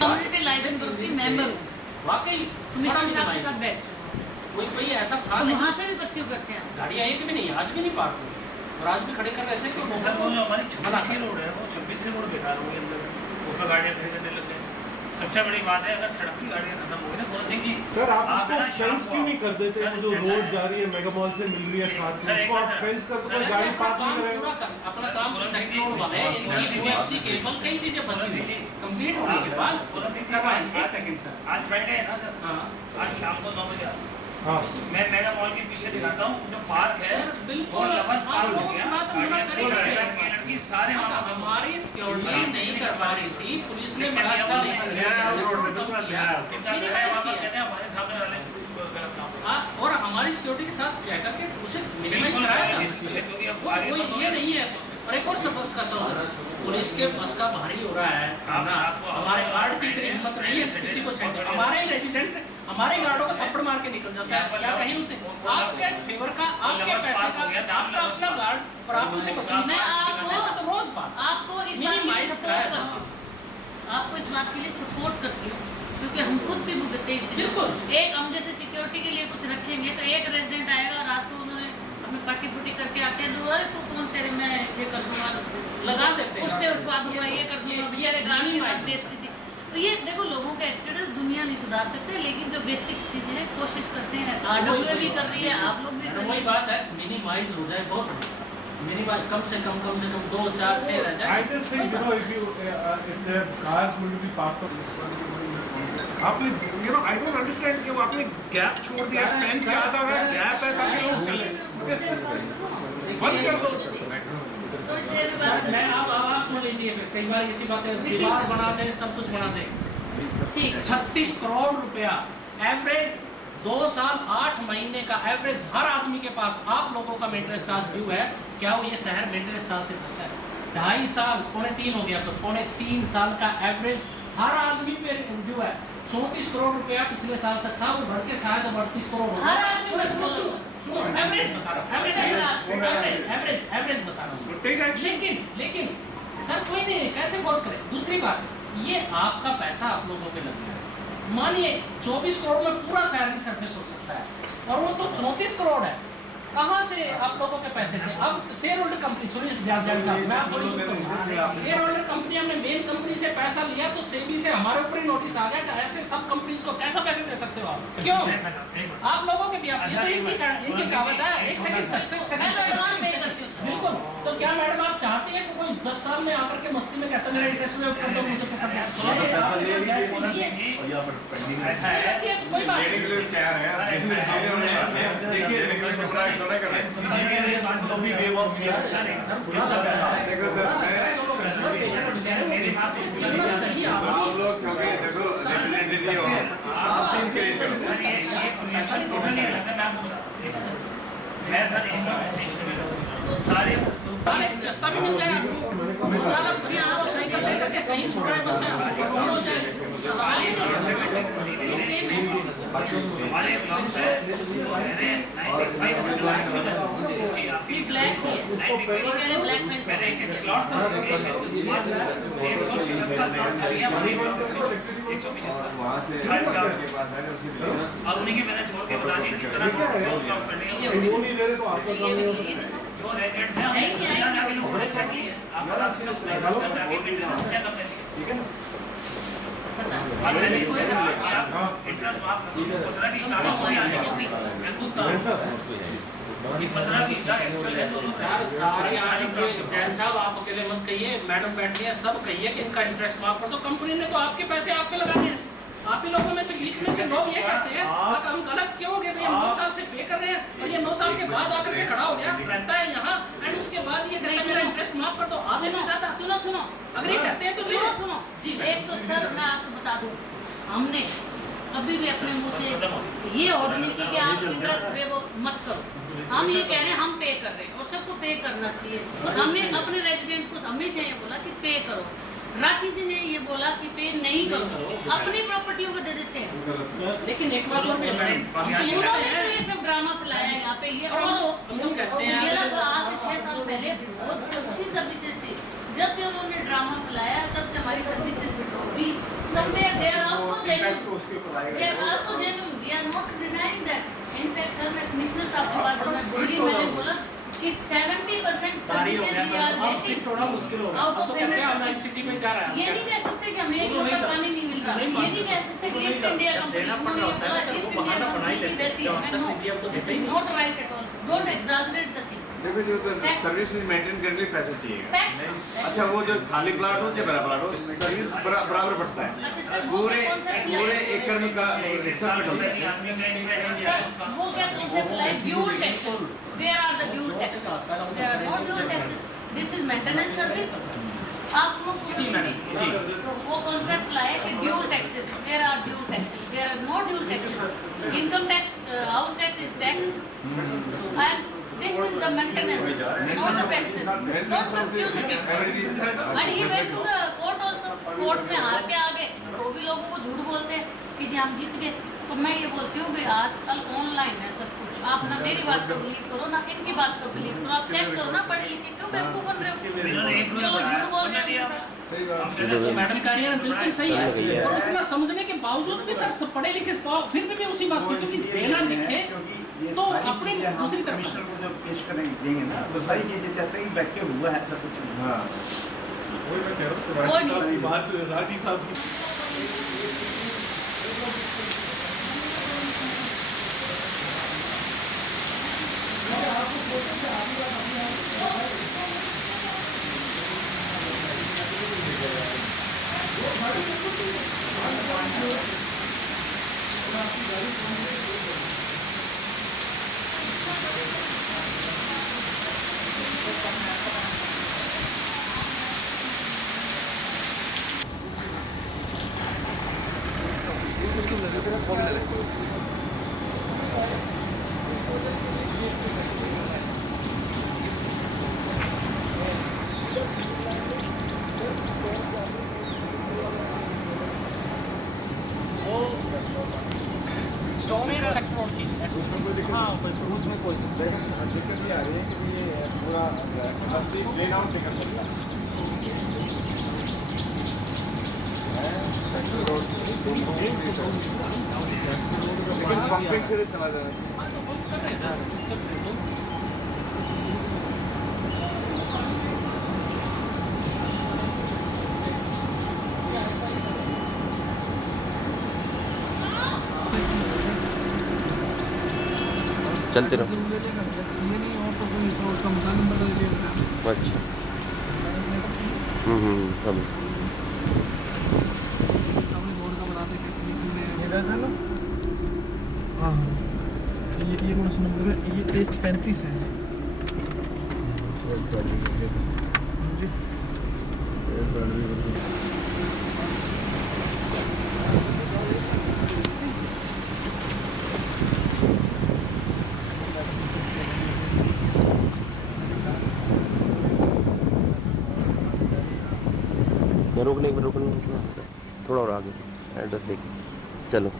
Community licence group की member हूँ, वाकई कमिश्नर साहब के साथ बैठ कोई ऐसा था तो नहीं। वहाँ से भी पर्ची करते हैं। गाड़ियाँ एक भी नहीं, आज भी नहीं पार्क हुई और आज भी खड़े कर रहे थे कि सर वो जो हमारी 26 रोड है, वो 26 रोड बेकार हो गई, अंदर उस पर गाड़ियाँ खड़ी करने लग गए। सबसे बड़ी बात है, अगर सड़क की गाड़ियाँ खत्म हो गई ना, बोल देंगे सर आप उसको फेंस क्यों नहीं कर देते? वो जो रोड जा रही है मेगा मॉल से मिल रही है साथ में, उसको आप फेंस कर दो, गाड़ी पार्क नहीं करेगा। अपना काम सेक्टर वाले इनकी सीबीएफसी केबल कई चीजें बची हुई कंप्लीट होने के बाद करवाएंगे। एक सेकंड सर, आज फ्राइडे है ना सर, हाँ आज शाम को 9 बजे हाँ मैं मेगा मॉल के पीछे दिखाता हूँ, जो पार्क है बिल्कुल और लबस पार्क हो गया, बात हम गाड़ियाँ करेंगे। खोल रहे हैं, लड़की सारे मामलों में हमारी सिक्योरिटी नहीं कर पा रही थी, पुलिस ने बड़ा अच्छा नहीं और हमारी सिक्योरिटी के साथ क्या करके उसे मिनिमाइज कराया जा सकता है। कोई ये नहीं है। और एक और स्पष्ट करता हूँ सर, पुलिस के बस का भारी हो रहा है ना, हमारे गार्ड की इतनी हिम्मत नहीं है किसी को छोड़ने। हमारे ही रेजिडेंट हमारे गार्डों को थप्पड़ मार के निकल जाता है, क्या कहीं उसे आपके फेवर का, आपके पैसे का, आपका अपना गार्ड और आप उसे मैं ऐसा तो रोज बात आपको इस बात के लिए सपोर्ट करती हूँ, आपको इस बात के लिए सपोर्ट करती हूँ, क्योंकि हम खुद भी भुगतते हैं चीज़ों को। एक हम जैसे सिक्योरिटी के लिए कुछ रखेंगे तो एक रेजिडेंट आएगा, रात को उन्होंने अपनी पार्टी पुटी करके आते हैं, तो अरे तू कौन तेरे मैं ये कर दूंगा, लगा देते हैं, पुष्टे उठवा दूंगा, ये कर दूंगा, बेचारे गाड़ी के साथ बेचती थी। तो ये देखो, लोगों का एटीट्यूड दुनिया नहीं सुधार सकते, लेकिन जो बेसिक चीजें हैं कोशिश करते हैं। आरडब्ल्यू भी कर रही है, आप लोग भी कर रही वही है। बात है, मिनिमाइज हो जाए बहुत, मिनिमाइज कम से कम 2, 4, 6 रह जाए। I just think, you know, if their cars will be parked up, आपने, you know, I don't understand कि वो आपने गैप छोड़ दिया, फेंस आता है, गैप है ताकि लोग चले, बंद कर दो। तो इसलिए भी सर बात मैं आप सुन लीजिए, कई बार ऐसी बातें दीवार बना दें, सब कुछ बना दें। ठीक है। 36 करोड़ रुपया एवरेज 2 साल 8 महीने का एवरेज हर आदमी के पास आप लोगों का मेंटेनेंस चार्ज ड्यू है। क्या वो ये शहर मेंटेनेंस चार्ज से चलता है? 2.5 साल, 3.25 हो गया, तो 3.25 साल का एवरेज हर आदमी पे ड्यू है। 34 करोड़ रुपया पिछले साल तक था, वो बढ़ के शायद 38 करोड़ हो हर गया। आदमी को सोचो। एवरेज बता रहा हूँ, एवरेज बता रहा हूँ। लेकिन सर कोई नहीं, कैसे फोर्स करें? दूसरी बात, ये आपका पैसा आप लोगों पे लग गया, मानिए 24 करोड़ में पूरा शहर की सरफेस हो सकता है और वो तो 34 करोड़ है, कहाँ से आप लोगों के पैसे से? अब शेयर होल्डर कंपनी, सुनिए ध्यानचंद साहब, मैं आपको शेयर होल्डर कंपनी, हमने मेन कंपनी से पैसा लिया तो सेबी से हमारे ऊपर ही नोटिस आ गया कि ऐसे सब कंपनीज को कैसा पैसे दे सकते हो आप? क्यों? आप लोगों के भी ये तो इनकी कहावत है। एक सेकंड, बिल्कुल। तो क्या मैडम आप चाहते हैं कि कोई 10 साल में आकर के मस्ती में कहता मेरा इंटरेस्ट में कर दो, मुझे पकड़ लिया? कोई बात सारे तभी मिल जाएगा आपको। साइकिल लेकर के कहीं छुड़ाए बच्चा हो जाए। हमारे ब्लॉक से जो मेरे 95 इसकी आपकी ब्लैक मैंने एक प्लॉट था, 175 प्लॉट खाली है हमारे ब्लॉक में, 175 और उन्हीं के मैंने जोड़ के बता दिया कि इतना प्लॉट फंडिंग है। वो नहीं दे रहे तो आपका काम नहीं हो सकता। जो रेजिडेंट्स हैं हमने जाके लोगों ने चेक लिए, आप बता सकते हैं जाके मेंटेनेंस क्या करते हैं, ठीक है ना? इंटरेस्ट माफ करो, 15 की स्टार्ट हो गया है, मैं खुद था ये 15 की स्टार्ट एक्चुअल है, दोनों सारी जैन साहब आप अकेले मत कहिए, मैडम बैठी है, सब कहिए कि इनका इंटरेस्ट माफ कर दो। कंपनी ने तो आपके पैसे आपके लगाने हैं, आप ही लोगों में से बीच में से लोग ये कहते हैं हम गलत क्यों हो गए भाई, हम 9 साल से पे कर रहे हैं और ये 9 साल के बाद आकर के खड़ा हो गया, रहता है यहाँ एंड उसके बाद ये कहता है मेरा इंटरेस्ट माफ कर दो, आधे से ज्यादा। सुनो अगर ये कहते हैं तो सुनो जी एक तो सर मैं आपको बता दूं, हमने कभी भी अपने मुंह से ये ऑर्डर नहीं की कि आप इंटरेस्ट पे वो मत करो। हम ये कह रहे हैं हम पे कर रहे हैं और सबको पे करना चाहिए। हमने अपने रेजिडेंट को हमेशा ये बोला कि पे करो। राठी जी ने ये बोला कि पे नहीं करो, अपनी प्रॉपर्टियों को दे देते हैं। लेकिन एक बात और उन्होंने तो ये सब ड्रामा फैलाया यहाँ पे, ये और हम तो कहते हैं आज से 6 साल पहले बहुत अच्छी सर्विसेज थी, जब से उन्होंने ड्रामा फैलाया तब से हमारी सर्विसेज हुई somewhere they are also genuine. तो उसके ऊपर आएगा। They are also genuine. We are not denying that. In fact, sir, मैं कमिश्नर साहब की बात करना भूली, मैंने बोला कि 70% सर्विसेज we are अब स्ट्रिक्ट होना मुश्किल हो रहा है। out अब of तो कहते हैं हम 100%. एनसीसी में जा रहे हैं। ये नहीं कह सकते कि हमें एक वो तो नहीं लोटा कर- पानी नहीं मिल रहा, नहीं ये नहीं कह सकते कि ईस्ट इंडिया कंपनी देना पड़ रहा होता है ना, सर, ईस्ट वो इंडिया बहाना बना ही कंपनी लेते हैं। वैसी जब है, तक नो, नहीं दिया, तो दिस देते ही इज नहीं। Not right at all, don't exaggerate the things. देखो जो Facts. सर्विस मेंटेन करने के लिए पैसे चाहिए। फैक्ट्स। अच्छा वो जो खाली प्लाट हो चाहे बड़ा प्लाट हो सर्विस बराबर बढ़ता है। अच्छा सर, वो पूरे क्या कॉन्सेप्ट पूरे लाए? एकड़ का हिस्सा मिलता है। आदमी का सर, वो क्या कॉन्सेप्ट लाए? Dual taxes. Where are the dual taxes? There are no dual taxes. This is maintenance service. आप सुनो जी मैडम, जी। वो कॉन्सेप्ट लाए कि dual taxes. Where are dual taxes? There are no dual taxes. Income tax, house tax is tax, and this is the maintenance, not the taxes. Don't confuse the things. And he went to the court also. Court में हार के आ गए, तो भी लोगों को झूठ बोलते हैं कि जी हम जीत गए। तो मैं ये बोलती हूँ भाई आजकल ऑनलाइन है सब कुछ, आप ना मेरी बात को बिलीव करो ना इनकी बात को बिलीव करो, आप चेक करो ना पढ़े लिखे, क्यों बेवकूफ बन रहे हो? इन्होंने एक मिनट चलो बताया, झूठ बोल सुनने रहे दिया। हो। सही बात। तो मैडम का ये बिल्कुल सही है और उतना समझने के बावजूद भी सर सब पढ़े लिखे फिर भी उसी बात को क्योंकि देना लिखे तो अपनी दूसरी तरफ कमिश्नर को जब पेश करेंगे ना तो सारी चीजें कहते हैं बैठ के हुआ है ऐसा कुछ नहीं। हाँ वही मैं कह रहा हूँ राठी साहब की बात, राठी साहब की उसमें कोई दिक्कत ये आ रही है कि ये पूरा प्लास्टिक लेन आउट नहीं कर सकता सेंट्रल रोड से लेकिन पंपिंग से चला जाए। चलते रहो। अच्छा हम ये कौन सा नंबर है? ये 35 है। रोकने थोड़ा और आगे एड्रेस देखिए चलो।